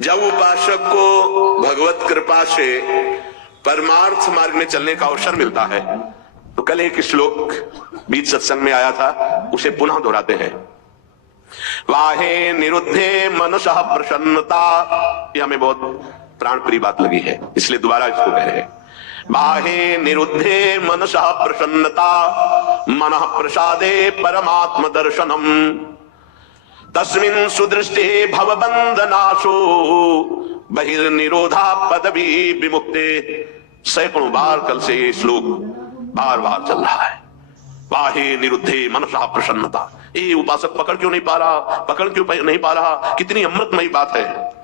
जब उपासक को भगवत कृपा से परमार्थ मार्ग में चलने का अवसर मिलता है, तो कल एक श्लोक बीच सत्संग में आया था, उसे पुनः दोहराते हैं। वाहे निरुद्धे मनसः प्रसन्नता, यह हमें बहुत प्राण प्रिय बात लगी है, इसलिए दोबारा इसको कह रहे हैं। बाहे निरुद्धे मनसः प्रसन्नता, मनः प्रसादे परमात्म दर्शनम, तस्मिन् सुदृष्टे भवबंधनाशो बहिर्निरोधा पदवी विमुक्ते। सैकड़ों बार कल से ये श्लोक बार बार चल रहा है। वाहे निरुद्धे मनसा प्रसन्नता, ये उपासक पकड़ क्यों नहीं पा रहा, पकड़ क्यों नहीं पा रहा, कितनी अमृतमयी बात है।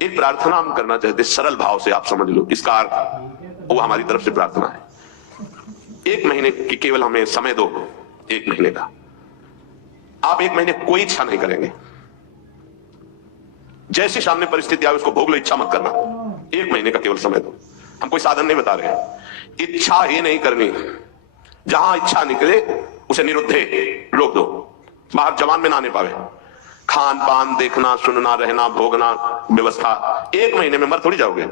एक प्रार्थना हम करना चाहते, सरल भाव से आप समझ लो इसका अर्थ, वो हमारी तरफ से प्रार्थना है। 1 महीने की केवल हमें समय दो, 1 महीने का। आप 1 महीने कोई इच्छा नहीं करेंगे, जैसी सामने परिस्थिति आए उसको भोग लो, इच्छा मत करना। 1 महीने का केवल समय दो। हम कोई साधन नहीं बता रहे हैं, इच्छा ही नहीं करनी। जहां इच्छा निकले उसे निरुद्धे रोक दो, बाहर जवान में ना आने पावे। खान पान देखना, सुनना, रहना, भोगना, व्यवस्था 1 महीने में मर थोड़ी जाओगे।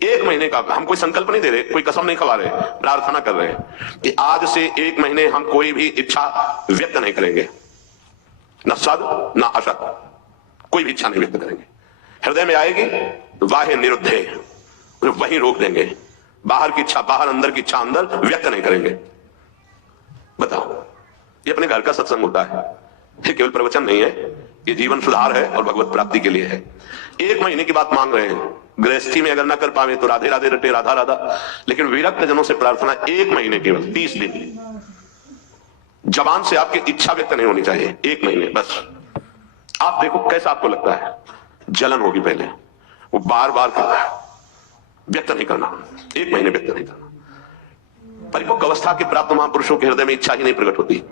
1 महीने का हम कोई संकल्प नहीं दे रहे, कोई कसम नहीं खवा रहे, प्रार्थना कर रहे हैं कि आज से 1 महीने हम कोई भी इच्छा व्यक्त नहीं करेंगे, न सद न असत, कोई भी इच्छा नहीं व्यक्त करेंगे। हृदय में आएगी तो वाहे निरुद्धे, वहीं रोक देंगे। बाहर की इच्छा बाहर, अंदर की इच्छा अंदर, व्यक्त नहीं करेंगे। बताओ, ये अपने घर का सत्संग होता है, ये केवल प्रवचन नहीं है, ये जीवन सुधार है और भगवत प्राप्ति के लिए है। 1 महीने की बात मांग रहे हैं। गृहस्थी में अगर ना कर पावे तो राधे राधे रटे, राधा राधा। लेकिन विरक्त जनों से प्रार्थना 1 महीने, केवल 30 दिन। जबान से आपकी इच्छा व्यक्त नहीं होनी चाहिए, 1 महीने बस। आप देखो कैसा आपको लगता है, जलन होगी पहले, वो बार बार व्यक्त नहीं करना, 1 महीने व्यक्त नहीं करना। परिपक्व अवस्था के प्राप्त महापुरुषों के हृदय में इच्छा ही नहीं प्रकट होती।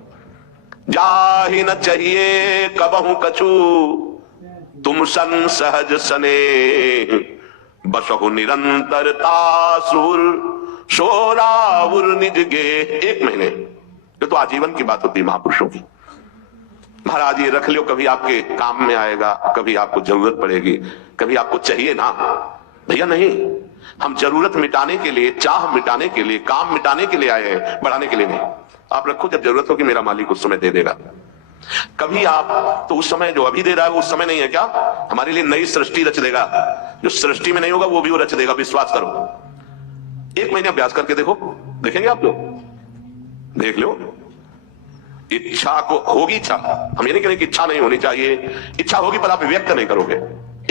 जाहि न चाहिए कबहू कछु, तुम सन सहज सने, बसहु निरंतरता सुर शोराउर निज गे। 1 महीने, ये तो आजीवन की बात होती है महापुरुषों की। महाराज ये रख लो, कभी आपके काम में आएगा, कभी आपको जरूरत पड़ेगी, कभी आपको चाहिए ना। भैया नहीं, हम जरूरत मिटाने के लिए, चाह मिटाने के लिए, काम मिटाने के लिए आए हैं, बढ़ाने के लिए नहीं। आप रखो, जब जरूरत हो कि मेरा मालिक उस समय दे देगा। कभी आप तो उस समय जो अभी दे रहा है वो उस समय नहीं है क्या, हमारे लिए नई सृष्टि रच देगा। जो सृष्टि में नहीं होगा वो भी वो रच देगा, विश्वास करो। 1 महीने अभ्यास करके देखो, देखेंगे आप लोग, देख लो। इच्छा को होगी, इच्छा, हम ये नहीं करें कि इच्छा नहीं होनी चाहिए, इच्छा होगी पर आप व्यक्त नहीं करोगे।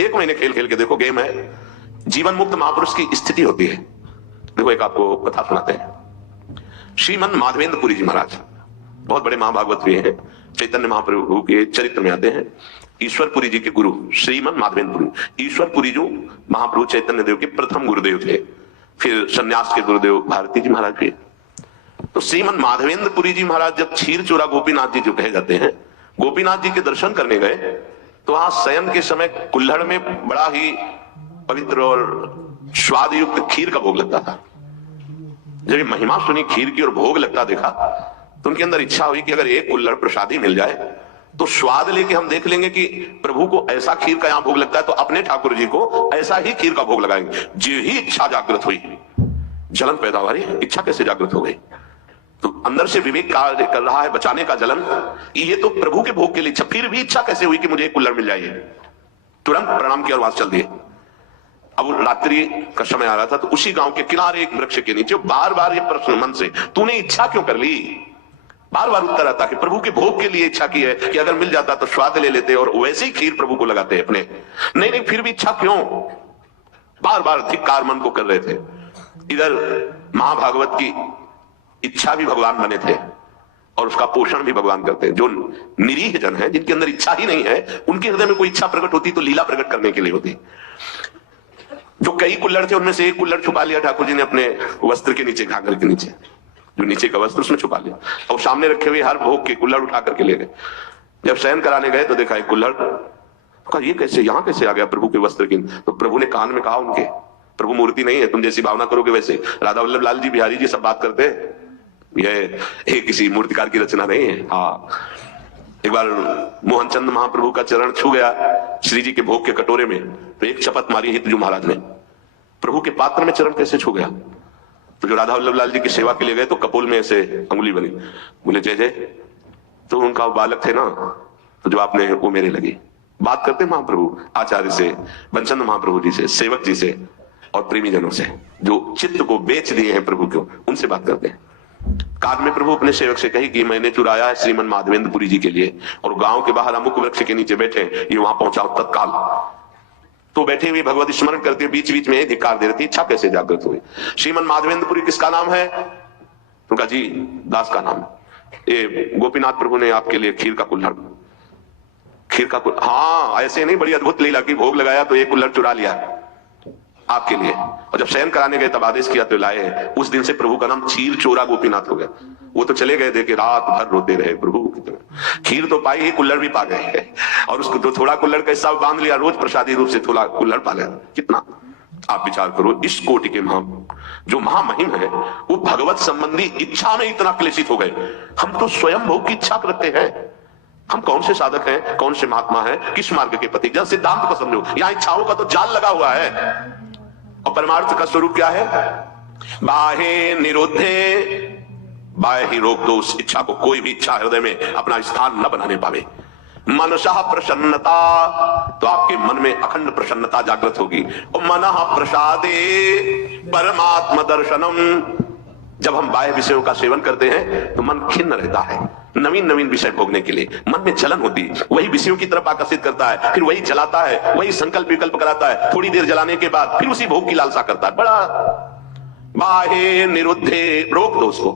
1 महीने खेल खेल के देखो, गेम है। जीवन मुक्त महापुरुष की स्थिति होती है। देखो एक आपको कथा सुनाते हैं। श्रीमन माधवेंद्रपुरी जी महाराज बहुत बड़े महाभागवत भी हैं, चैतन्य महाप्रभु के चरित्र में आते हैं। ईश्वरपुरी जी के गुरु श्रीमन माधवेंद्रपुरी, ईश्वरपुरी जो महाप्रभु चैतन्य देव के प्रथम गुरुदेव थे, फिर संन्यास के गुरुदेव भारती जी महाराज के। तो श्रीमन माधवेंद्रपुरी जी महाराज जब क्षीर चोरा गोपीनाथ जी जो कहे जाते हैं, गोपीनाथ जी के दर्शन करने गए, तो वहां शयन के समय कुल्हड़ में बड़ा ही पवित्र और स्वाद युक्त खीर का भोग लगता था। जब महिमा सुनी खीर की और भोग लगता देखा, तो उनके अंदर इच्छा हुई कि अगर एक कुल्हड़ प्रसादी मिल जाए तो स्वाद लेके हम देख लेंगे कि प्रभु को ऐसा खीर का यहां भोग लगता है, तो अपने ठाकुर जी को ऐसा ही खीर का भोग लगाएंगे। जो ही इच्छा जागृत हुई, जलन पैदा हुई। इच्छा कैसे जागृत हो गई? तो अंदर से विवेक कार्य कर रहा है, बचाने का जलन। ये तो प्रभु के भोग के लिए इच्छा, फिर भी इच्छा कैसे हुई कि मुझे एक कुल्हड़ मिल जाए? तुरंत प्रणाम किया और वास चल दिए। अब रात्रि का समय आ रहा था, तो उसी गांव के किनारे एक वृक्ष के नीचे बार बार ये प्रश्न मन से, तूने इच्छा क्यों कर ली? बार बार उत्तर आता कि प्रभु के भोग के लिए इच्छा की है कि अगर मिल जाता तो स्वाद ले लेते और वैसे ही खीर प्रभु को लगाते अपने। नहीं नहीं, फिर भी इच्छा क्यों? बार बार धिक्कार मन को कर रहे थे। इधर महाभागवत की इच्छा भी भगवान बने थे और उसका पोषण भी भगवान करते हैं। जो निरीह जन है, जिनके अंदर इच्छा ही नहीं है, उनके हृदय में कोई इच्छा प्रकट होती तो लीला प्रकट करने के लिए होती। जो कई कुल्हड़ थे उनमें से एक कुल्हड़ छुपा लिया ठाकुर जी ने अपने वस्त्र के नीचे, घाघर के नीचे, जो नीचे का वस्त्र उसमें छुपा लिया और सामने रखे हुए हर भोग के कुल्हड़ उठा करके ले गए। जब शयन कराने गए तो देखा एक कुल्हड़, कहा ये कैसे, यहां कैसे आ गया प्रभु के वस्त्र की? तो प्रभु ने कान में कहा उनके, प्रभु मूर्ति नहीं है, तुम जैसी भावना करोगे वैसे। राधा वल्लभ लाल जी, बिहारी जी सब बात करते हैं, यह किसी मूर्तिकार की रचना नहीं है। हाँ, एक बार मोहनचंद महाप्रभु का चरण छू गया श्री जी के भोग के कटोरे में, तो एक शपथ मारी हितजू महाराज ने, प्रभु के पात्र में चरण कैसे छू गया? तो जो राधा वल्लभ लाल जी की सेवा के लिए गए तो कपोल में ऐसे अंगुली बनी, बोले जय जय, तो उनका बालक थे ना, तो जो आपने वो मेरे लगी। बात करते महाप्रभु आचार्य से, बंचंद महाप्रभु जी से, सेवक जी से और प्रेमी जनों से, जो चित्त को बेच दिए हैं प्रभु को, उनसे बात करते हैं। काल में प्रभु अपने सेवक से कही कि मैंने चुराया है श्रीमन माधवेंद्रपुरी जी के लिए, और गांव के बाहर अमुक वृक्ष के नीचे बैठे, ये वहां पहुंचाओ तत्काल। तो बैठे हुए भगवत स्मरण करते बीच बीच में धिक्कार दे रही थी, इच्छा कैसे जागृत हुई? श्रीमन माधवेंद्रपुरी किसका नाम है? उनका जी दास का नाम। ये गोपीनाथ प्रभु ने आपके लिए खीर का कुल्हड़, हाँ ऐसे नहीं, बड़ी अद्भुत लीला की, भोग लगाया तो एक कुल्हड़ चुरा लिया आपके लिए, और जब शयन कराने गए तब आदेश किया तो लाए। उस दिन से प्रभु का नाम चीर चोरा गोपीनाथ हो गया। वो तो चले गए देखे, रात भर रोते रहे प्रभु, खीर तो पाई ही, कुल्हड़ भी पा गए, और उसको तो थोड़ा कुल्हड़ का हिस्सा बांध लिया, रोज प्रसादी रूप से थोड़ा कुल्हड़ पा लिया। कितना आप विचार करो, इस कोटि के जो महामहिम है वो भगवत संबंधी इच्छा में इतना क्लेशित हो गए। हम तो स्वयं भोग की इच्छा करते हैं। हम कौन से साधक हैं, कौन से महात्मा हैं, किस मार्ग के पति? जब सिद्धांत को समझो, यहाँ इच्छाओं का तो जाल लगा हुआ है, और परमार्थ का स्वरूप क्या है? बाहे निरोधे, बाहे ही रोक दो उस इच्छा को, कोई भी इच्छा हृदय में अपना स्थान न बनाने पावे। मनसा प्रसन्नता, तो आपके मन में अखंड प्रसन्नता जागृत होगी। और मनः प्रसादे परमात्म दर्शनम, जब हम बाह्य विषयों का सेवन करते हैं तो मन खिन्न रहता है, नवीन नवीन विषय भोगने के लिए मन में जलन होती है, वही विषयों की तरफ आकर्षित करता है, फिर वही जलाता है, वही संकल्प विकल्प कराता है, थोड़ी देर जलाने के बाद फिर उसी भोग की लालसा करता है। बड़ा बाहे निरुद्धे, रोक दो उसको।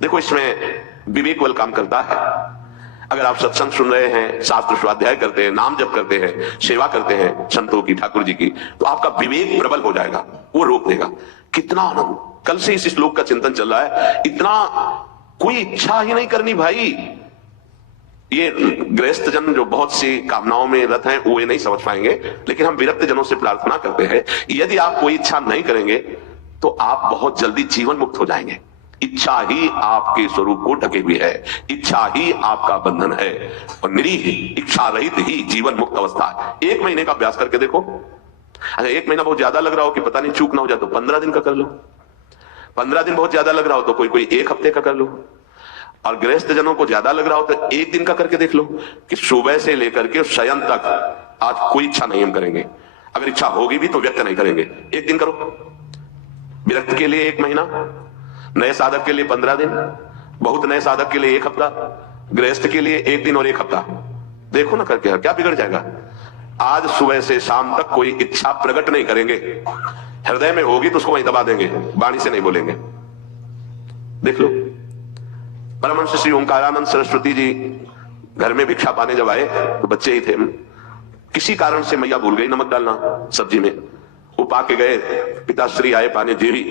देखो इसमें विवेक बल काम करता है। अगर आप सत्संग सुन रहे हैं, शास्त्र स्वाध्याय करते हैं, नाम जप करते हैं, सेवा करते हैं संतों की, ठाकुर जी की, तो आपका विवेक प्रबल हो जाएगा, वो रोक देगा। कितना आनंद, कल से इस श्लोक का चिंतन चल रहा है। इतना कोई इच्छा ही नहीं करनी भाई। ये गृहस्थ जन जो बहुत सी कामनाओं में रत हैं वो ये नहीं समझ पाएंगे, लेकिन हम विरक्त जनों से प्रार्थना करते हैं, यदि आप कोई इच्छा नहीं करेंगे तो आप बहुत जल्दी जीवन मुक्त हो जाएंगे। इच्छा ही आपके स्वरूप को ढके हुए है, इच्छा ही आपका बंधन है, और निरीह इच्छा रहित ही जीवन मुक्त अवस्था है। 1 महीने का अभ्यास करके देखो। अगर 1 महीना बहुत ज्यादा लग रहा हो कि पता नहीं चूक ना हो जाए तो 15 दिन का कर लो। 15 दिन बहुत ज्यादा लग रहा हो तो कोई 1 हफ्ते का कर लो। और गृहस्थ जनों को ज्यादा लग रहा हो तो 1 दिन का करके देख लो कि सुबह से लेकर के शयन तक आज कोई इच्छा नहीं हम करेंगे। अगर इच्छा होगी भी तो व्यक्त नहीं करेंगे। 1 दिन करो। विरक्त के लिए 1 महीना, नए साधक के लिए 15 दिन, बहुत नए साधक के लिए 1 हफ्ता, गृहस्थ के लिए 1 दिन और 1 हफ्ता। देखो ना करके क्या बिगड़ जाएगा। आज सुबह से शाम तक कोई इच्छा प्रकट नहीं करेंगे, हृदय में होगी तो उसको वहीं दबा देंगे, वाणी से नहीं बोलेंगे। देख लो, परमहंस श्री ओंकारानंद सरस्वती जी घर में भिक्षा पाने जब आए तो बच्चे ही थे, किसी कारण से मैया भूल गई नमक डालना सब्जी में। वो पाके गए, पिताश्री आए पाने, देवी,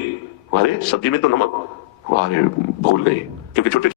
अरे सब्जी में तो नमक, अरे भूल गई, क्योंकि छोटे